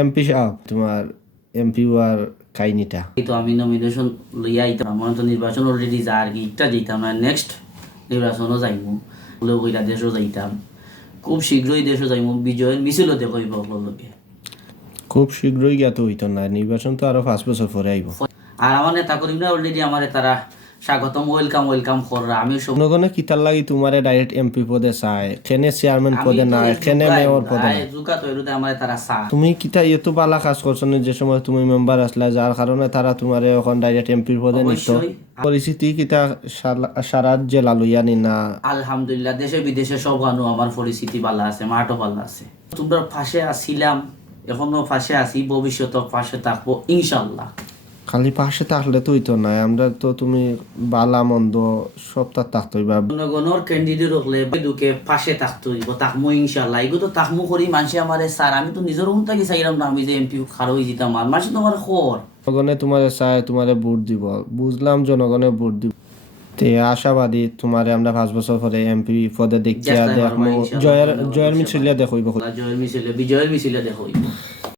MP সাহেব তোমার MP হওয়ার কাহিনীটা। এই তো আমি নমিনেশন লইয়া আইতাম, আমার তো নির্বাচন অলরেডি যা আর কি, ইটা যেতাম না, নেক্সট নির্বাচনও যাইমু, বলে কইরা দেশও যাইতাম, খুব শীঘ্রই দেশও যাইমু, বিজয়ের মিছিলও দেখইব লগে। খুব শীঘ্রই জ্ঞাত হইতো না, নির্বাচন তো আরো 5 বছর পরে আইব। আর আমার নেতা কর্মীরা অলরেডি আমারে তারা স্বাগতম, ওয়েলকাম ওয়েলকাম কররা। আমি সব জনগণে কিতার লাগি তোমারে ডাইরেক্ট এমপি পদে চায়, কেনে চেয়ারম্যান পদে না, কেনে মেয়র পদে না? জুকা তো এরুতে আমারে তারা চা তুমি কিতা এত বালা কাজ করছো না যে সময় তুমি মেম্বার আসলা, যার কারণে তারা তোমারে এখন ডাইরেক্ট এমপির পদে নিত। অবশ্যই। পরিস্থিতি কিতা সারা জেলা লইয়া নি না? আলহামদুলিল্লাহ, দেশে বিদেশে সব গানও আমার পরিস্থিতি ভালো আছে, মাঠও ভালো আছে। তোমরা পাশে আসছিলাম, এখনো পাশে আছি, ভবিষ্যতে পাশে থাকবো ইনশাল্লাহ। খালি পাশে থাকলে তো হইতো না, আমরা তো তুমি বালা মন্দ সপ্তাহ থাকতোই বা জনগণের ক্যান্ডিডেট হলে দুকে পাশে থাকতে হইব, তাকমো ইনশাল্লাহ। এগুলো তো তাকমো করি মানুষে আমারে স্যার, আমি তো নিজের উন থাকি চাইলাম না আমি যে এমপি খারো হয়ে যেতাম, আর মানুষ তোমার খর জনগণে তোমারে চায়, তোমারে ভোট দিব, বুঝলাম জনগণে ভোট দিব। তে আশাবাদী তোমারে আমরা 5 বছর পরে এমপি পদে দেখিয়া চেষ্টা করবো দেখবো, ইনশাল্লাহ। জয়ের মিছিলে দেখইব। জয়ের মিছিলে, বিজয়ের মিছিলে দেখো।